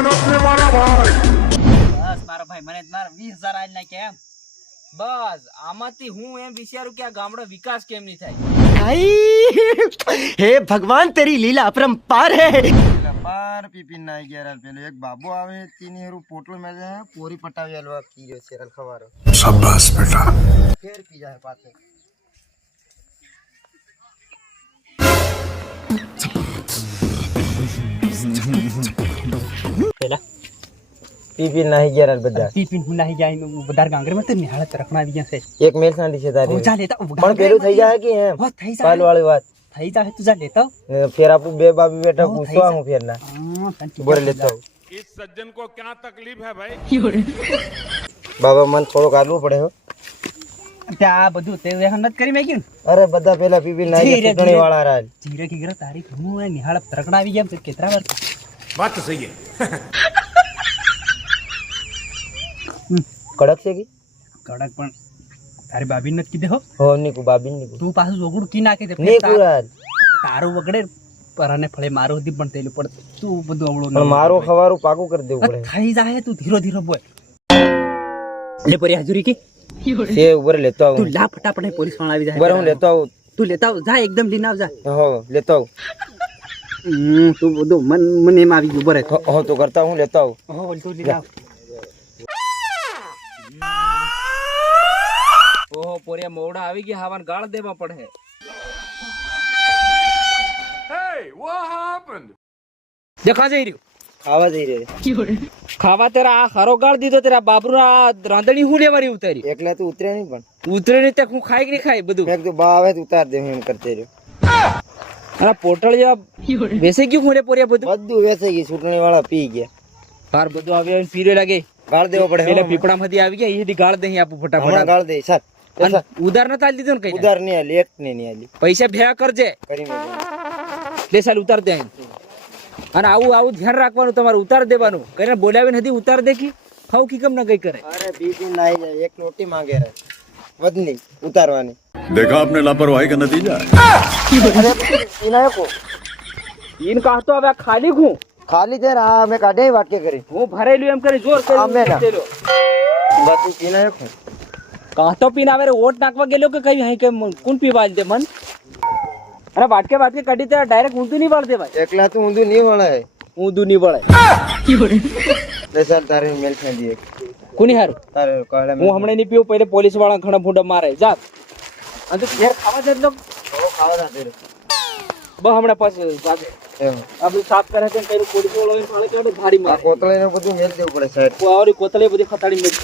મારો ભાઈ મને મારા 20,000 આજ નાખ્યા એમ બસ આમાંથી હું એમ વિચારું કે આ ગામડો વિકાસ કેમ નહીં થાય हे भगवान तेरी लीला अपरंपार है પાર પીપીન ના ગયા પેલો એક બાબુ આવે તીની હરું પોટલો મેલે પોરી પટાવી આલવા કીયો સેરલ ખવારો શાબાશ બેટા ફેર પી જાય પાછો પેલા પીપીન નાહી ગયા બધા પીપીન હું નાહી જાય બધાર ગાંગરે માં તો નિહાળત રખણા આવી ગયા છે એક મેલ સાંડી છે તારી જા લેતા પણ પેલું થઈ જાય કે એમ હો થઈ પાલ વાળી વાત થઈ જાય તું જા લેતા ફેર આપણું બે બાબી બેટા પૂછવા હું ફેર ના બોરે લેતા હું इस सज्जन को क्या तकलीफ है भाई બાબા મન થોડુંક આલવું પડે હો ત્યાં બધું તે વેહન નથી કરી મેક્યું અરે બધા પેલા પીપીન નાહી ગયા ચૂંટણી વાળા રાજ ધીરે ધીરે તારી હું નિહાળ રખણા આવી ગયા કેટલા વાર बात तो सही है કડક છે કે કડક પણ તારી બાબી નથી કીધે હો હો નીકુ બાબી નીકુ તું પાછું જોગડું કી નાખે તે નીકુ રાજ તારું વગડે પરાને ફળે મારો હતી પણ તેલું પણ તું બધું અવળું પણ મારો ખવારું પાકું કરી દેવું પડે થઈ જાય તું ધીરો ધીરો બોલ લે પરી હાજરી કી એ ઉપર લેતો આવું તું લા ફટાફટ પોલીસ વાળા આવી જાય ઉપર હું લેતો આવું તું લેતા આવ જા એકદમ લઈને આવ જા હો લેતો આવું તું બધું મને એમ આવી ગયું બરે હો તો કરતા હું લેતો આવું હો તું લઈને આવ ઓહો પોરિયા મોડા આવી ગયા હાવન ગાળ દેવા પડે Hey, what happened? દેખા જઈ રહ્યું ખાવા જઈ રે ખાવા તેરા આ ખરો ગાળ દીધો તેરા બાબરું આ રાંધણી હું લેવાની ઉતારી એકલા તો ઉતરે નહીં પણ ઉતરે ને તે હું ખાઈ કે નહીં ખાઈ બધું મેં તો બા આવે તો ઉતાર દે હું એમ કરતે રહ્યો અને પોટળ જેવા બેસે ગયું હું લે પોરિયા બધું બધું વેચાઈ ગયું ચૂંટણી વાળા પી ગયા બાર બધું આવી આવીને પીરે લાગે ગાળ દેવો પડે પેલા પીપળામાંથી આવી ગયા એથી ગાળ દહીં આપું હમણાં ફટાફટ ગાળ દે સાત અને ઉધાર નતા આલી દીધો ને કઈ ઉધાર નહીં આલી એક ને નહીં આલી પૈસા ભેગા કરજે કરીને લે સાલ ઉતાર દે અહીં. અને આવું આવું ધ્યાન રાખવાનું તમારે ઉતાર દેવાનું કઈને બોલાવી નથી ઉતાર દે કી ખાવ કી કમ ના કઈ કરે અરે પી નાઈ જાય એક રોટી માંગે રે વધની ઉતારવાની देखा आपने लापरवाही का नतीजा ઇનાય કો ઈન કાહતો હવે આ ખાલી હું ખાલી તે આ મે કાઢે વાટકે કરી હું ભરેલું એમ કરી જોર આમે ના. કરી બાકી ઇનાય કો કાહતો પીને આવે વોટ નાખવા ગયેલો કે કઈ હઈ કે કોણ પીવા દે મન અરે વાટકે વાટકે કાઢી તે ડાયરેક્ટ ઊંધું નહીં વાળ દે ભાઈ એકલા તો ઊંધું નહીં વળે ઊંધું નહીં વળે લે સર તારે મેલ ફેંદી એક કોની હારું તારે કાળા હું હમણાં નહીં પીવું પહેલે પોલીસ વાળા ઘણા ફૂંડા મારે જા અને તું ઘેર ખાવા જાય તો ખાવા ના દે બસ હમણાં પાછું ભાગે એમ આ બધું સાફ કરે છે કઈ પોલીસ વાળા ફાળે કાઢે ભારી આ મારે કોતળીને બધું મેલ દેવું પડે સાહેબ આવરી કોતળી બધી ખતાડી મેં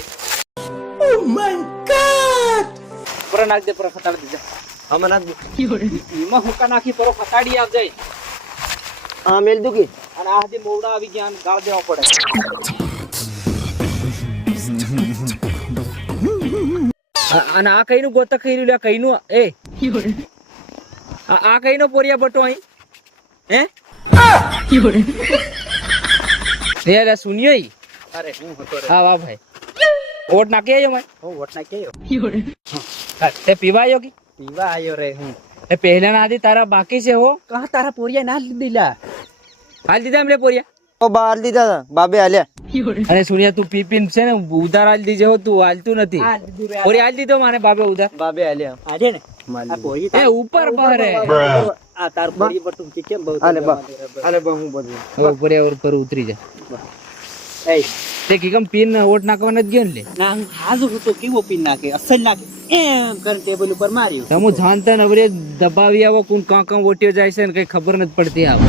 ઓ માય ગોડ પર નાખ દે પર ખતાડી દે આમાં નાખ દે એમાં હુકા નાખી પર ખતાડી આવ જાય આ મેલ દુકી અને આ હદી મોવડા આવી ગયા અને ગાળ દેવા પડે અને આ કઈનું ગોતા ખઈ રહ્યું કઈનું એ આ કઈનો પોરિયા બટો અહીં હે લે સુનિયો ઈ અરે હું હતો રે હા વાહ ભાઈ વોટ નાખી આવ્યો મેં હું વોટ નાખી આવ્યો હા તે પીવા આવ્યો કે પીવા આવ્યો રે હું એ પહેલા ના આદી તારા બાકી છે હો કહા તારા પોરિયા ના દીધા હાલ દીધા એમ લે પોરિયા ઓ બહાર દીધા હતા બાબે હાલ્યા અરે સુનિયા તું પીપીન છે ને ઉધાર હાલ દીજે હો તું હાલતું નથી પોરી હાલ દીધો મારે બાબે ઉધાર બાબે હાલ્યા આજે ને આ પોરી એ ઉપર બહરે આ તાર પોરી પર તું કેમ બહુ હાલે બા હાલે બા હું બધું ઉપર ઉપર ઉતરી જા એ તે કીકમ પીન ઓટ નાખવાના જ ગયો ને લે ના હાજુ તો કેવો પીન નાખે અસલ નાખે એમ કર ટેબલ ઉપર માર્યું તમુ જાણતા ને હવે દબાવી આવો કોણ કાં કાં ઓટ્યો જાય છે ને કઈ ખબર નથી પડતી આવ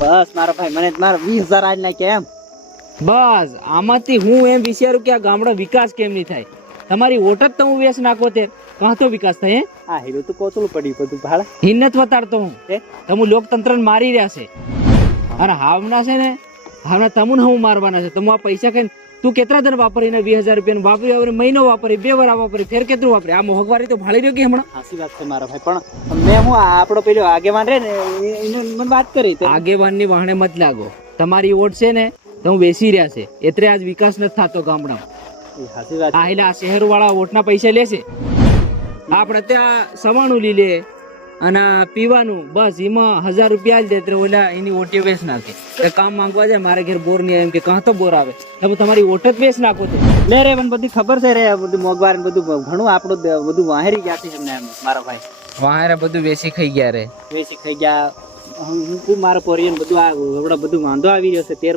બસ મારા ભાઈ મને મારા 20,000 આજ નાખ્યા એમ બસ આમાંથી હું એમ વિચારું કે આ ગામડો વિકાસ કેમ નહીં થાય તમારી ઓટ જ તમે વેસ નાખો તે કાં તો વિકાસ થાય હે આ હીરો તો કોતળું પડ્યું બધું ભાડા હિન્નત વતાડતો હું તમે લોકતંત્ર મારી રહ્યા છે અને હાવના છે ને હાવના તમુન હું મારવાના છે તમે આ પૈસા કઈ તું કેટલા ધન વાપરીને 20,000 રૂપિયા વાપરી હવે મહિનો વાપરી 2 વાર વાપરી ફેર કેટલું વાપરી આ મોંઘવારી તો ભાળી રહ્યો કે હમણાં સાચી વાત છે મારા ભાઈ પણ મેં હું આપણો પેલો આગેવાન રે ને એને મને વાત કરી આગેવાનની વાહણે મત લાગો તમારી વોટ છે ને તો હું બેસી રહ્યા છે એટલે આજ વિકાસ નથી થતો ગામડામાં સાચી વાત આ શહેર વાળા વોટના પૈસા લેશે આપણે ત્યાં સમાણું લઈ લે અને પીવાનું બસ એમાં 1000 રૂપિયા આલી દે એટલે ઓલા એની ઓટી વેચ નાખે. એ કામ માંગવા જાય મારે ઘેર બોર નહીં આવે, એમ કે કાં તો બોર આવે તમે તમારી ઓટ જ વેચ નાખો છો. લે રે મને બધી ખબર છે રે, બધું મોંઘવાર ને બધું ઘણું આપણું બધું વાહેરી ગયા છે એમને મારા ભાઈ. વારે બધું વેચી ખાઈ ગયા રે. વેચી ખાઈ ગયા. હું મારા પોરિયન બધું આ હમણાં બધું વાંધો આવી રહ્યો છે.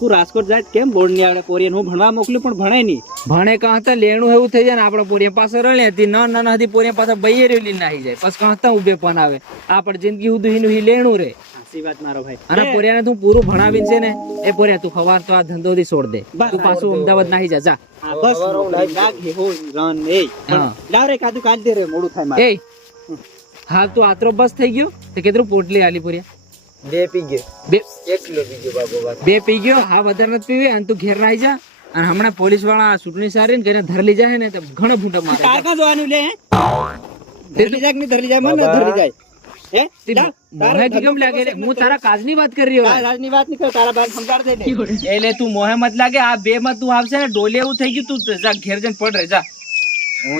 હું રાજકોટ જાય કેમ બોર્ડ ની આવડે પોરિયન હું ભણવા મોકલ્યું પણ ભણાય નહીં. ભણે કાંતા લેણું એવું થઈ જાય ને આપડા પોરિયા પાસે રળે હતી ના હતી પોરિયા પાસે બૈયે રેલી નાહી જાય પછી કાંતા ઉભે પણ આવે આપડે જિંદગી ઉદું હિનું હી લેણું રે. સાચી વાત મારો ભાઈ. અને પોરિયાને તું પૂરું ભણાવીને છે ને એ પોરિયા તું ખવાર તો આ ધંધો થી છોડ દે, તું પાછું અમદાવાદ નાહી જા. હા, બસ રન એ લાવ રે કાદુ કાઢ દે રે મોડું થાય મારે. એ હાલ તું આતરો બસ થઈ ગયો તો કેટલું પોટલી આલી પોરિયા? 2 પી ગયો, બે 1 કિલો પી ગયો બાબો વાત. 2 પી ગયો. હા વધારે નથી પીવે અને તું ઘેર રહી જા. અને હમણાં પોલીસ વાળા ચૂંટણી સારી ને કઈને ધરલી જાય ને તો ઘણો ભૂંડા મારે. તાર કાં જોવાનું લે હે? ધરલી જાય કે નહીં ધરલી જાય? મને ધરલી જાય હે? મોહે કેમ લાગે રે? હું તારા કાજની વાત કરી રહ્યો. રાજની વાત નહીં કર, તારા બાર સમજાડ દે ને. એટલે તું મોહે મત લાગે. આ બે માં તું આવશે ને ડોલે એવું થઈ ગયું. તું જા ઘેર જઈને પડ રે જા.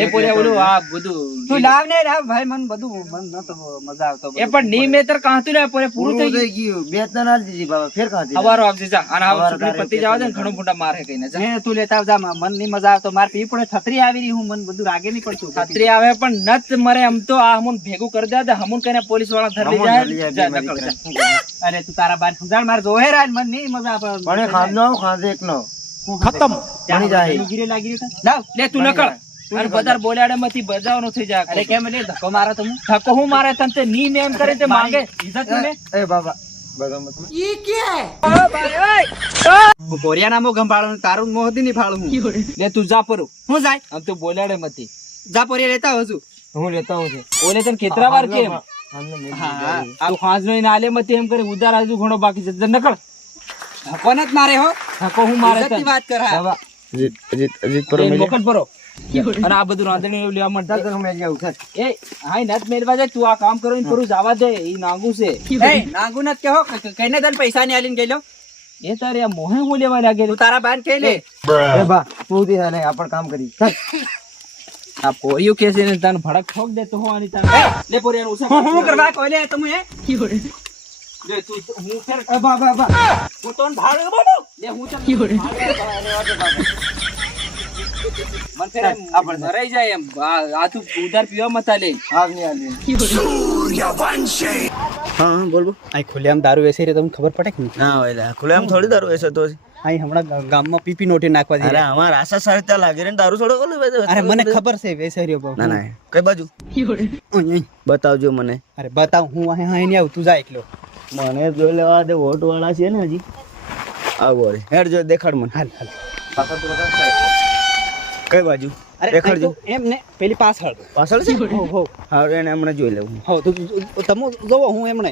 એ પોલિયા ઓલું આ બધું તું લાવ ને લાવ ભાઈ, મને બધું મન નતો મજા આવતો. એ પણ ની મેતર કાંતું લે પોરે પૂરું થઈ ગયું. ગયું 2 ત્રણ આલી દીધી બાબા, ફેર ખાતી. હવારો આપજે જા. અને આ ચૂંટણી પતી જાવ દે ને ઘણો મોટા મારે કઈને જા. હે તું લેતા આવ જા, મન નહીં મજા આવતો. માર પી પડે છત્રી આવી રહી, હું મન બધું રાગે નહીં પડતું. છત્રી આવે પણ નત મરે એમ તો આ હમુન ભેગું કરી દે હમુન કઈને પોલીસ વાળા ધરલી જાય. જા નકળ જા. અરે તું તારા બાર સમજાડ, માર જોહે રાજ મન નહીં મજા આવે. પણ ખાધનો ખાધે એકનો ખતમ બની જાય. ગીરે લાગી રહ્યો લાવ લે તું નકળ. અને બધાર બોલાડે માંથી બજાવનો થઈ જાય. અરે કેમ લે ધક્કો મારો તમે? ધક્કો હું મારે તને તે ની ને એમ કરે તે માંગે ઇજ્જત ને. એ બાબા બગમત હું બોરિયા નામો ગંભાળું, તારું મોહદી નહીં ફાળું હું. લે તું જા પરો. હું જાય આમ તો બોલાડે મતી જા પોરિયા લેતા આવું છું. હું લેતા હું છે. ઓલે તને કેટલા વાર કેમ હા તું ખાસ નો નાલે મતી એમ કરે ઉધાર આજુ ઘણો બાકી છે. નકળ ધક્કો ન જ મારે હો. ધક્કો હું મારે ઇજ્જતની વાત કર હા. બાબા અજીત એ મોકટ પરો. અને આ બધું રાંધણી એવું લેવા માંડતા પર મેં ગયા ઉઠા. એ હાય નત મેરવા જાય. તું આ કામ કરો ને પરું જવા દે. ઈ નાગુ છે એ નાગુ નત કે હો, કઈને તને પૈસા ની આલીને ગયેલો. એ તારે આ મોહે હું લેવા લાગે. તું તારા બાન કે લે. એ બા પૂરી હાલે આપણ કામ કરી. આ પોરિયું કે છે ને તને ભડક ઠોક દે તો હું આની તને લે પોરિયાનું ઉસા હું કરવા કોઈ લે તમે હે? લે તું હું ફેર બા બા બા હું તો ભાડે બોલો લે હું તને મન ફેર આપણ ધરાઈ જાય એમ. આ તું ઉધાર પીવા મતા લે. આવ ની આલી. हाँ बोल बोल આ ખુલ્લેઆમ દારૂ વેચી રે તમને ખબર પડે કે નહીં? ना वेला खुले हम थोड़ी दारू ऐसा तो અહીં હમણાં ગામમાં પીપી નોટી નાખવા દે. अरे हमारा आशा सारे त्या लागे रे दारू छोड़ो बोलो અરે મને ખબર છે વેચી રહ્યો બહુ. ना ना कई बाजू बताओ મને અરે બતાવ હું અહીં નહીં આવું, તું જા એકલો. મને જોઈ લેવા દે વોટ વાળા છે ને હજી આવો રે હેડ જો દેખાડ મને હાલ હાલ. કઈ બાજુ અરે દેખાડજો. અહીં તો એમ ને પેલી પાછળ પાછળ છે હો હો હા એને હમણાં જોઈ લેવું હો તું તમે જોવો હું એમને.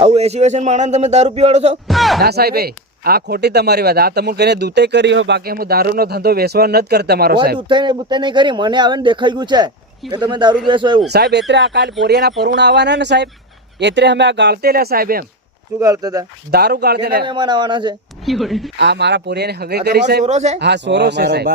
આવું એસોસિએશન માણસ તમે દારૂ પીવાડો છો ના સાહેબ આ ખોટી તમારી વાત. આ તમે કને દૂતે કરી હોય બાકી હું દારૂનો ધંધો વેચવા ન જ કરતા મારો સાહેબ. બુતે નહીં કરી મને આવે ને દેખાઈ ગયું છે કે તમે દારૂ વેચો એવું સાહેબ એત્રે આ કાલ પોરિયાના પરુણા આવવાના ને સાહેબ એત્રે અમે આ ગાળતે લે સાહેબ એમ શું ગાળતા હતા દારૂ ગાળતે કેના લે. મહેમાન આવવાના છે આ મારા પોરિયાની હગઈ આ કરી તમારો સોરો છે? સાહેબ. હા સોરો છે સાહેબ.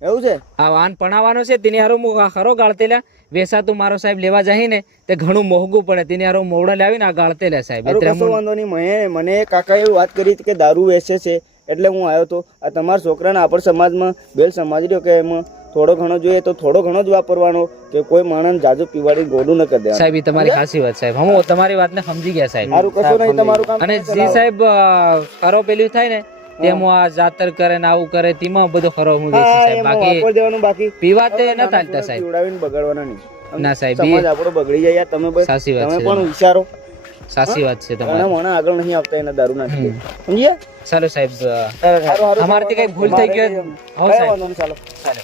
એવું છે આ વાન પણાવવાનો છે તેને હારો હું ખરો ગાળતે લે વેસાતું મારો સાહેબ લેવા જાય ને તે ઘણું મોંઘું પડે તેને હારો મોવડા લાવીને આ ગાળતે લે સાહેબ. મારું એટલે કશો વાંધો નહીં મને કાકા એવું વાત કરી હતી કે દારૂ વેચે છે એટલે હું આવ્યો તો આ તમારા છોકરાને આપણા સમાજમાં બેલ સમાજ રહ્યો કે એમાં થોડો ઘણો જોઈએ તો થોડો ઘણો જ વાપરવાનો કે કોઈ માણસ જાજુ પીવાડી ગોડું ન કરી દેવાનું સાહેબ ઈ તમારી ખાસી વાત સાહેબ. હું તમારી વાતને સમજી ગયા સાહેબ. મારું કશું નહીં તમારું કામ અને જે સાહેબ ખરો પેલું થાય ને તેમાં આ જાતર કરે ને આવું કરે તેમાં બધો ખરો હું દેખી હા સાહેબ. એમાં બાકી વાપર દેવાનું બાકી પીવા તે ન ચાલતા સાહેબ. પીવડાવીને બગાડવાના નહીં ના સાહેબ, સમાજ આપણો બગડી જાય યાર તમે સાચી વાત તમે છે. પણ વિચારો સાચી વાત છે ઘણા તમારી. મોણા આગળ નહીં આવતા એના દારૂ નાખી સમજ્યા ચાલો સાહેબ અમારાથી કઈ ભૂલ થઈ ગઈ હોય. હો કઈ સાહેબ વાંધો નહીં ચાલો ચાલો.